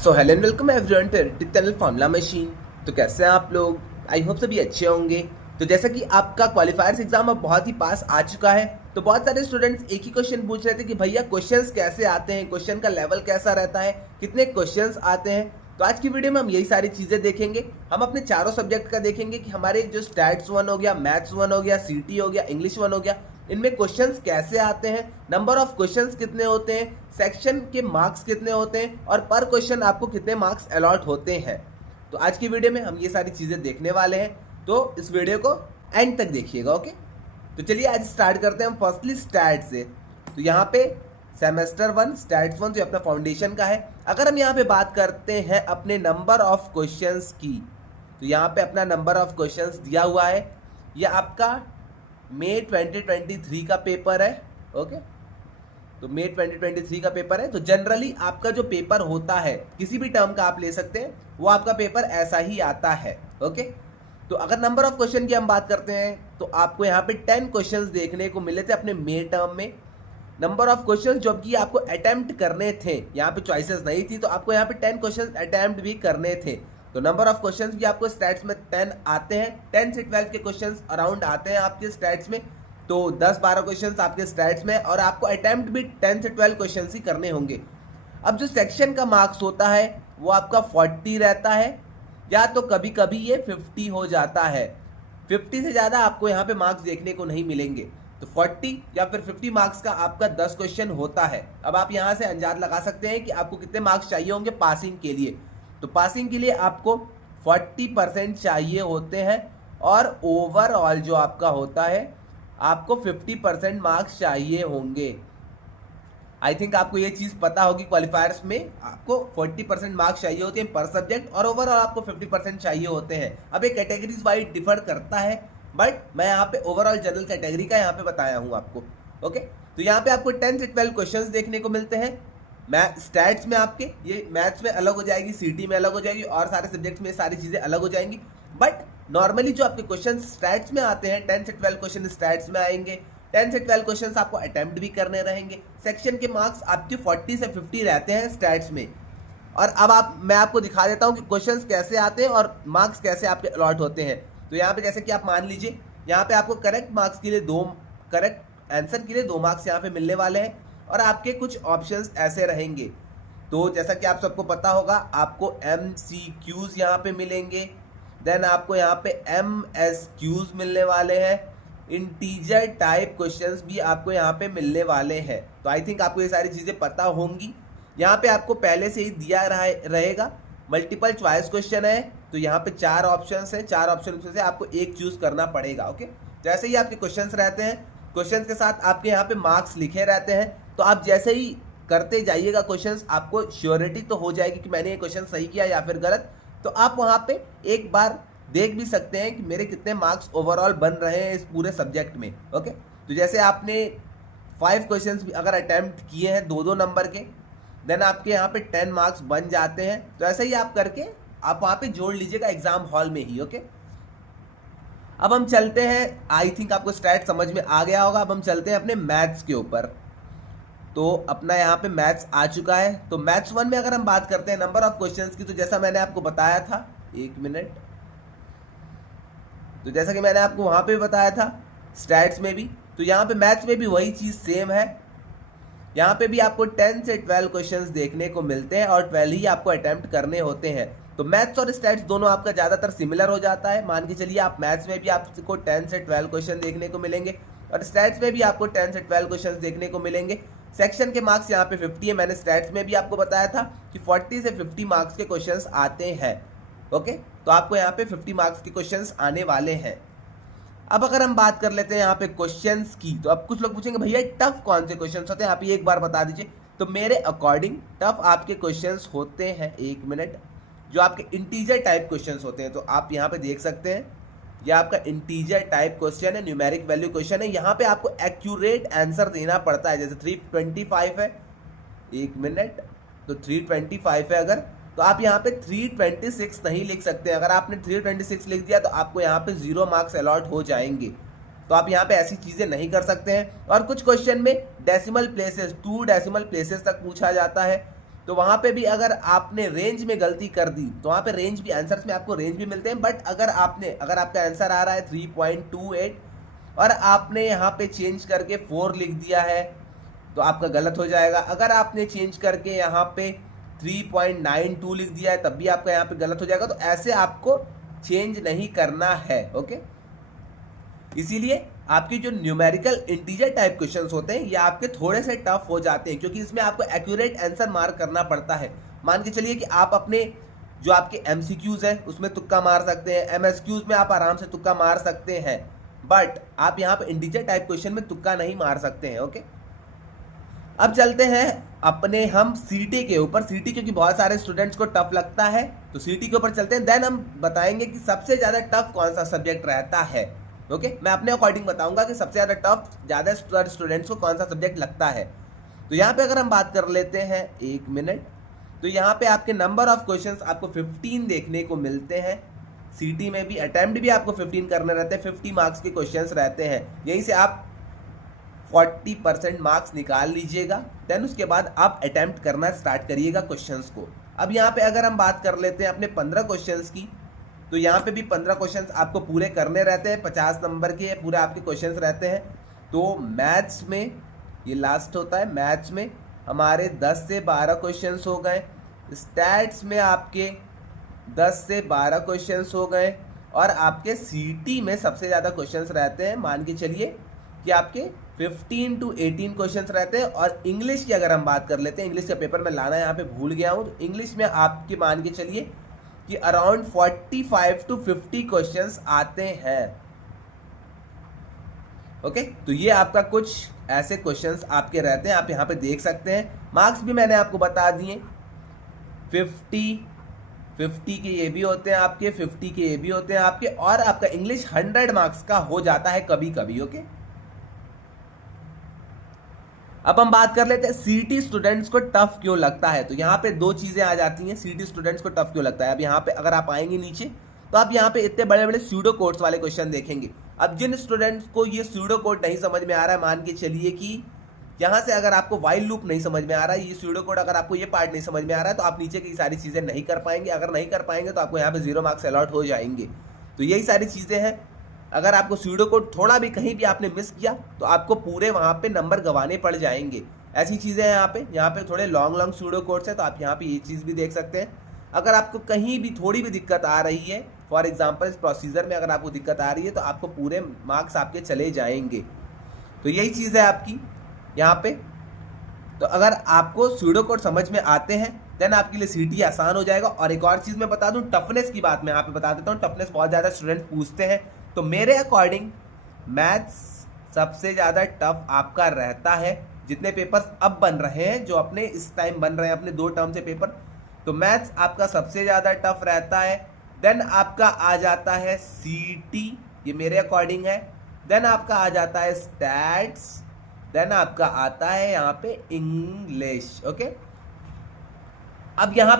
So hello and welcome everyone to YouTube channel Formula Machine. तो कैसे हैं आप लोग? आई होप सभी अच्छे होंगे। तो जैसा कि आपका क्वालिफायर्स एग्जाम अब बहुत ही पास आ चुका है, तो बहुत सारे स्टूडेंट्स एक ही क्वेश्चन पूछ रहे थे कि भैया क्वेश्चंस कैसे आते हैं, क्वेश्चन का लेवल कैसा रहता है, कितने क्वेश्चंस आते हैं। तो आज की वीडियो में हम यही सारी चीज़ें देखेंगे। हम अपने चारों सब्जेक्ट का देखेंगे कि हमारे जो स्टैट्स 1 हो गया, मैथ्स 1 हो गया, सीटी हो गया, इंग्लिश 1 हो गया, इनमें क्वेश्चंस कैसे आते हैं, नंबर ऑफ क्वेश्चंस कितने होते हैं, सेक्शन के मार्क्स कितने होते हैं और पर क्वेश्चन आपको कितने मार्क्स अलॉट होते हैं। तो आज की वीडियो में हम ये सारी चीज़ें देखने वाले हैं, तो इस वीडियो को एंड तक देखिएगा। ओके, तो चलिए आज स्टार्ट करते हैं हम फर्स्टली स्टैट से। तो यहाँ पे सेमेस्टर 1 स्टैट्स 1 जो अपना फाउंडेशन का है। अगर हम यहाँ पे बात करते हैं अपने नंबर ऑफ क्वेश्चंस की, तो यहाँ पे अपना नंबर ऑफ क्वेश्चंस दिया हुआ है। ये आपका मई 2023 का पेपर है। ओके, तो मई 2023 का पेपर है। तो जनरली आपका जो पेपर होता है, किसी भी टर्म का आप ले सकते हैं, वो आपका पेपर ऐसा ही आता है। ओके, तो अगर नंबर ऑफ क्वेश्चन की हम बात करते हैं तो आपको यहाँ पे 10 क्वेश्चंस देखने को मिले थे अपने मई टर्म में। नंबर ऑफ क्वेश्चन जो कि आपको अटेम्प्ट करने थे, यहाँ पे चॉइसेस नहीं थी, तो आपको यहाँ पे 10 क्वेश्चन अटेम्प्ट भी करने थे। तो नंबर ऑफ क्वेश्चंस भी आपको स्टैट्स में 10 आते हैं। 10 से 12 के क्वेश्चंस अराउंड आते हैं आपके स्टैट्स में। तो 10-12 क्वेश्चंस आपके स्टैट्स में, और आपको अटेम्प्ट भी 10 से 12 क्वेश्चंस ही करने होंगे। अब जो सेक्शन का मार्क्स होता है वो आपका 40 रहता है, या तो कभी कभी ये 50 हो जाता है। 50 से ज़्यादा आपको यहाँ पे मार्क्स देखने को नहीं मिलेंगे। तो 40 या फिर 50 मार्क्स का आपका 10 क्वेश्चन होता है। अब आप यहाँ से अंदाज लगा सकते हैं कि आपको कितने मार्क्स चाहिए होंगे पासिंग के लिए। तो पासिंग के लिए आपको 40% चाहिए होते हैं, और ओवरऑल जो आपका होता है आपको 50% मार्क्स चाहिए होंगे। आई थिंक आपको ये चीज़ पता होगी, क्वालिफायर्स में आपको 40% मार्क्स चाहिए होते हैं पर सब्जेक्ट, और ओवरऑल आपको 50% चाहिए होते हैं। अब ये कैटेगरीज वाइज डिफर करता है, बट मैं यहाँ पे ओवरऑल जनरल कैटेगरी का यहाँ पे बताया हूँ आपको। ओके, तो यहाँ पे आपको 10 से 12 क्वेश्चंस देखने को मिलते हैं। स्टैट्स में आपके ये मैथ्स में अलग हो जाएगी, सीटी में अलग हो जाएगी, और सारे सब्जेक्ट्स में सारी चीज़ें अलग हो जाएंगी। बट नॉर्मली जो आपके क्वेश्चन स्टैट्स में आते हैं, 10 से 12 क्वेश्चन स्टैट्स में आएंगे। 10 से 12 क्वेश्चंस आपको अटेम्प्ट भी करने रहेंगे। सेक्शन के मार्क्स आपके 40 से 50 रहते हैं स्टैट्स में। और अब मैं आपको दिखा देता हूँ कि क्वेश्चंस कैसे आते हैं और मार्क्स कैसे आपके अलॉट होते हैं। तो यहाँ पे जैसे कि आप मान लीजिए, यहाँ पे आपको करेक्ट मार्क्स के लिए करेक्ट आंसर के लिए 2 मार्क्स यहाँ पे मिलने वाले हैं, और आपके कुछ ऑप्शंस ऐसे रहेंगे। तो जैसा कि आप सबको पता होगा, आपको MCQs यहाँ पे मिलेंगे, देन आपको यहाँ पे MSQs मिलने वाले हैं, इंटीजर टाइप क्वेश्चंस भी आपको यहाँ पे मिलने वाले हैं। तो आई थिंक आपको ये सारी चीज़ें पता होंगी। यहाँ पे आपको पहले से ही दिया रहेगा मल्टीपल चॉइस क्वेश्चन है। तो यहाँ पे 4 ऑप्शंस हैं, 4 ऑप्शन में से आपको एक चूज करना पड़ेगा। ओके, जैसे ही आपके क्वेश्चंस रहते हैं, क्वेश्चंस के साथ आपके यहाँ पे मार्क्स लिखे रहते हैं। तो आप जैसे ही करते जाइएगा क्वेश्चंस, आपको श्योरिटी तो हो जाएगी कि मैंने ये क्वेश्चन सही किया या फिर गलत। तो आप वहाँ पे एक बार देख भी सकते हैं कि मेरे कितने मार्क्स ओवरऑल बन रहे हैं इस पूरे सब्जेक्ट में। ओके, तो जैसे आपने 5 क्वेश्चंस भी अगर अटेम्प्ट किए हैं 2-2 नंबर के, देन आपके यहाँ पे 10 मार्क्स बन जाते हैं। तो ऐसे ही आप करके आप वहाँ पे जोड़ लीजिएगा एग्जाम हॉल में ही। ओके, अब हम चलते हैं, आई थिंक आपको स्टैट समझ में आ गया होगा। अब हम चलते हैं अपने मैथ्स के ऊपर। तो अपना यहाँ पे मैथ्स आ चुका है। तो मैथ्स 1 में अगर हम बात करते हैं नंबर ऑफ क्वेश्चंस की, तो जैसा मैंने आपको बताया था, 1 मिनट, तो जैसा कि मैंने आपको वहाँ पे बताया था स्टैट्स में भी, तो यहाँ पे मैथ्स में भी वही चीज़ सेम है। यहाँ पे भी आपको 10 से 12 क्वेश्चंस देखने को मिलते हैं, और 12 ही आपको अटेम्प्ट करने होते हैं। तो मैथ्स और स्टैट्स दोनों आपका ज़्यादातर सिमिलर हो जाता है। मान के चलिए आप मैथ्स में भी आपको 10 से 12 क्वेश्चन देखने को मिलेंगे, और स्टैट्स में भी आपको 10 से 12 क्वेश्चन देखने को मिलेंगे। सेक्शन के मार्क्स यहाँ पे 50 है। मैंने स्टैट्स में भी आपको बताया था कि 40 से 50 मार्क्स के क्वेश्चंस आते हैं। ओके, तो आपको यहाँ पे 50 मार्क्स के क्वेश्चंस आने वाले हैं। अब अगर हम बात कर लेते हैं यहाँ पे क्वेश्चंस की, तो अब कुछ लोग पूछेंगे भैया टफ कौन से क्वेश्चंस होते हैं, आप ये एक बार बता दीजिए। तो मेरे अकॉर्डिंग टफ आपके क्वेश्चंस होते हैं, 1 मिनट, जो आपके इंटीजर टाइप क्वेश्चंस होते हैं। तो आप यहाँ पे देख सकते हैं, यह आपका इंटीजर टाइप क्वेश्चन है, न्यूमेरिक वैल्यू क्वेश्चन है। यहाँ पे आपको एक्यूरेट आंसर देना पड़ता है। जैसे 325 है, 1 मिनट, तो 325 है अगर, तो आप यहाँ पे 326 नहीं लिख सकते। अगर आपने 326 लिख दिया तो आपको यहाँ पे 0 मार्क्स अलॉट हो जाएंगे। तो आप यहाँ पे ऐसी चीज़ें नहीं कर सकते हैं। और कुछ क्वेश्चन में डेसिमल प्लेसेस, 2 डेसिमल प्लेसेस तक पूछा जाता है। तो वहाँ पे भी अगर आपने रेंज में गलती कर दी तो वहाँ पे रेंज भी, आंसर्स में आपको रेंज भी मिलते हैं, बट अगर आपका आंसर आ रहा है 3.28 और आपने यहाँ पे चेंज करके 4 लिख दिया है तो आपका गलत हो जाएगा। अगर आपने चेंज करके यहाँ पे 3.92 लिख दिया है तब भी आपका यहाँ पे गलत हो जाएगा। तो ऐसे आपको चेंज नहीं करना है, ओके। इसीलिए आपके जो न्यूमेरिकल इंटीजर टाइप क्वेश्चंस होते हैं ये आपके थोड़े से टफ हो जाते हैं, क्योंकि इसमें आपको एक्यूरेट आंसर मार्क करना पड़ता है। मान के चलिए कि आप अपने जो आपके एमसीक्यूज है उसमें तुक्का मार सकते हैं, एमएसक्यूज में आप आराम से तुक्का मार सकते हैं, बट आप यहाँ पे इंटीजर टाइप क्वेश्चन में तुक्का नहीं मार सकते हैं, ओके। अब चलते हैं अपने हम सीटी के ऊपर। सीटी क्योंकि बहुत सारे स्टूडेंट्स को टफ लगता है तो सीटी के ऊपर चलते हैं, देन हम बताएंगे कि सबसे ज़्यादा टफ कौन सा सब्जेक्ट रहता है, ओके। मैं अपने अकॉर्डिंग बताऊंगा कि सबसे ज़्यादा टफ ज़्यादा स्टूडेंट्स को कौन सा सब्जेक्ट लगता है। तो यहाँ पे अगर हम बात कर लेते हैं, एक मिनट, तो यहाँ पे आपके नंबर ऑफ क्वेश्चंस आपको 15 देखने को मिलते हैं। सीटी में भी अटेम्प्ट भी आपको 15 करने रहते हैं, 50 मार्क्स के क्वेश्चंस रहते हैं। यहीं से आप 40% मार्क्स निकाल लीजिएगा, देन उसके बाद आप अटेम्प्ट करना स्टार्ट करिएगा क्वेश्चंस को। अब यहाँ पे अगर हम बात कर लेते हैं अपने 15 क्वेश्चंस की, तो यहाँ पे भी 15 क्वेश्चंस आपको पूरे करने रहते हैं, 50 नंबर के पूरे आपके क्वेश्चंस रहते हैं। तो मैथ्स में ये लास्ट होता है, मैथ्स में हमारे 10 से 12 क्वेश्चंस हो गए, स्टैट्स में आपके 10 से 12 क्वेश्चंस हो गए, और आपके सीटी में सबसे ज़्यादा क्वेश्चंस रहते हैं। मान के चलिए कि आपके 15 to 18 क्वेश्चंस रहते हैं। और इंग्लिश की अगर हम बात कर लेते हैं, इंग्लिश का पेपर में लाना यहाँ पे भूल गया हूँ, तो इंग्लिश में आपके मान के चलिए कि अराउंड 45 to 50 क्वेश्चंस आते हैं, ओके। तो ये आपका कुछ ऐसे क्वेश्चंस आपके रहते हैं, आप यहाँ पे देख सकते हैं। मार्क्स भी मैंने आपको बता दिए, 50 के ये भी होते हैं आपके, 50 के ये भी होते हैं आपके, और आपका इंग्लिश 100 मार्क्स का हो जाता है कभी कभी, ओके। अब हम बात कर लेते हैं सीटी स्टूडेंट्स को टफ क्यों लगता है। तो यहाँ पे दो चीजें आ जाती हैं, सीटी स्टूडेंट्स को टफ क्यों लगता है। अब यहाँ पे अगर आप आएंगे नीचे तो आप यहाँ पे इतने बड़े बड़े स्यूडो कोड्स वाले क्वेश्चन देखेंगे। अब जिन स्टूडेंट्स को ये स्यूडो कोड नहीं समझ में आ रहा है, मान के चलिए कि यहाँ से अगर आपको वाइल लूप नहीं समझ में आ रहा है, ये स्यूडो कोड अगर आपको ये पार्ट नहीं समझ में आ रहा है, तो आप नीचे की सारी चीजें नहीं कर पाएंगे। अगर नहीं कर पाएंगे तो आपको यहाँ पे 0 मार्क्स अलॉट हो जाएंगे। तो यही सारी चीजें हैं। अगर आपको स्यूडो कोड थोड़ा भी कहीं भी आपने मिस किया तो आपको पूरे वहाँ पे नंबर गंवाने पड़ जाएंगे। ऐसी चीज़ें हैं यहाँ पे थोड़े लॉन्ग स्यूडो कोड्स हैं, तो आप यहाँ पे ये चीज़ भी देख सकते हैं। अगर आपको कहीं भी थोड़ी भी दिक्कत आ रही है, फॉर एग्जांपल इस प्रोसीजर में अगर आपको दिक्कत आ रही है, तो आपको पूरे मार्क्स आपके चले जाएंगे। तो यही चीज़ है आपकी यहाँ पे। तो अगर आपको स्यूडो कोड समझ में आते हैं देन आपके लिए सीटी आसान हो जाएगा। और एक और चीज़ मैं बता दूँ, टफनेस की बात मैं यहाँ पे बता देता हूँ। टफनेस बहुत ज़्यादा स्टूडेंट पूछते हैं, तो मेरे अकॉर्डिंग मैथ्स सबसे ज़्यादा टफ आपका रहता है। जितने पेपर्स अब बन रहे हैं, जो अपने इस टाइम बन रहे हैं अपने 2 टर्म से पेपर, तो मैथ्स आपका सबसे ज़्यादा टफ रहता है। देन आपका आ जाता है सीटी, ये मेरे अकॉर्डिंग है। देन आपका आ जाता है स्टैट्स, देन आपका आता है यहाँ पे इंग्लिश, ओके। अब यहाँ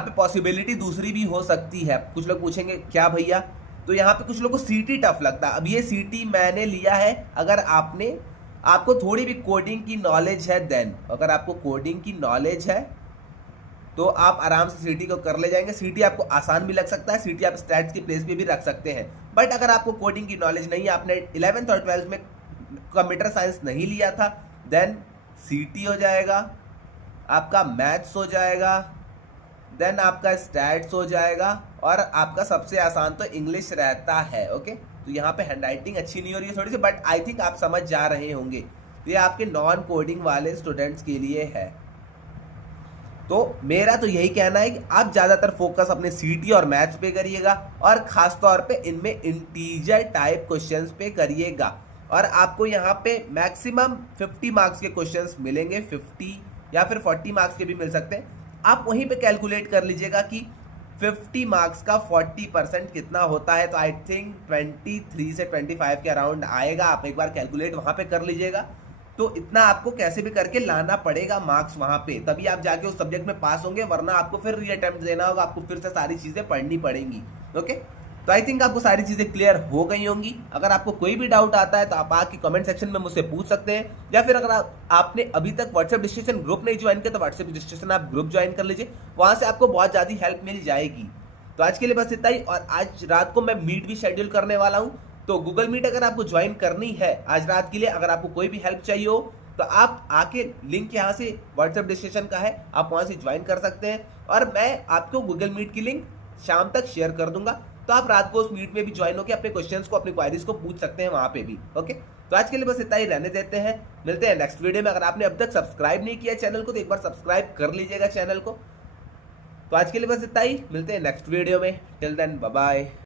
पे पॉसिबिलिटी दूसरी भी हो सकती है। कुछ लोग पूछेंगे क्या भैया, तो यहाँ पे कुछ लोगों को सीटी टफ लगता है। अब ये सीटी मैंने लिया है, अगर आपको थोड़ी भी कोडिंग की नॉलेज है, देन अगर आपको कोडिंग की नॉलेज है तो आप आराम से सीटी को कर ले जाएंगे। सीटी आपको आसान भी लग सकता है, सीटी आप स्टैट्स की प्लेस पे भी रख सकते हैं। बट अगर आपको कोडिंग की नॉलेज नहीं है, आपने 11th और 12th में कंप्यूटर साइंस नहीं लिया था, देन सीटी हो जाएगा, आपका मैथ्स हो जाएगा, देन आपका स्टैट्स हो जाएगा, और आपका सबसे आसान तो इंग्लिश रहता है, ओके। तो यहाँ पे हैंडराइटिंग अच्छी नहीं हो रही है थोड़ी सी, बट आई थिंक आप समझ जा रहे होंगे। तो ये आपके नॉन कोडिंग वाले स्टूडेंट्स के लिए है। तो मेरा तो यही कहना है कि आप ज़्यादातर फोकस अपने सीटी और मैथ्स पे करिएगा, और ख़ास तौर पे इनमें इंटीजर टाइप क्वेश्चंस पे करिएगा। और आपको यहाँ पे मैक्सिमम 50 मार्क्स के क्वेश्चंस मिलेंगे, 50 या फिर 40 मार्क्स के भी मिल सकते हैं। आप वहीं पे कैलकुलेट कर लीजिएगा कि 50 मार्क्स का 40% कितना होता है। तो आई थिंक 23 से 25 के अराउंड आएगा। आप एक बार कैलकुलेट वहाँ पे कर लीजिएगा। तो इतना आपको कैसे भी करके लाना पड़ेगा मार्क्स वहाँ पे, तभी आप जाके उस सब्जेक्ट में पास होंगे, वरना आपको फिर री अटेम्प्ट देना होगा, आपको फिर से सारी चीज़ें पढ़नी पड़ेंगी, ओके। तो आई थिंक आपको सारी चीज़ें क्लियर हो गई होंगी। अगर आपको कोई भी डाउट आता है तो आप आके कमेंट सेक्शन में मुझसे पूछ सकते हैं, या फिर अगर आपने अभी तक व्हाट्सएप डिस्कशन ग्रुप नहीं ज्वाइन किया तो व्हाट्सएप डिस्कशन आप ग्रुप ज्वाइन कर लीजिए, वहाँ से आपको बहुत ज़्यादा हेल्प मिल जाएगी। तो आज के लिए बस इतना ही, और आज रात को मैं मीट भी शेड्यूल करने वाला हूँ, तो गूगल मीट अगर आपको ज्वाइन करनी है आज रात के लिए, अगर आपको कोई भी हेल्प चाहिए हो तो आप आके लिंक यहाँ से व्हाट्सएप डिस्कशन का है, आप वहाँ से ज्वाइन कर सकते हैं, और मैं आपको गूगल मीट की लिंक शाम तक शेयर कर दूंगा, तो आप रात को उस मीट में भी ज्वाइन होकर अपने क्वेश्चंस को, अपनी क्वायरीज को पूछ सकते हैं वहाँ पे भी। ओके, तो आज के लिए बस इतना ही रहने देते हैं, मिलते हैं नेक्स्ट वीडियो में। अगर आपने अब तक सब्सक्राइब नहीं किया चैनल को तो एक बार सब्सक्राइब कर लीजिएगा चैनल को। तो आज के लिए बस इतना ही, मिलते हैं नेक्स्ट वीडियो में। Till then bye bye.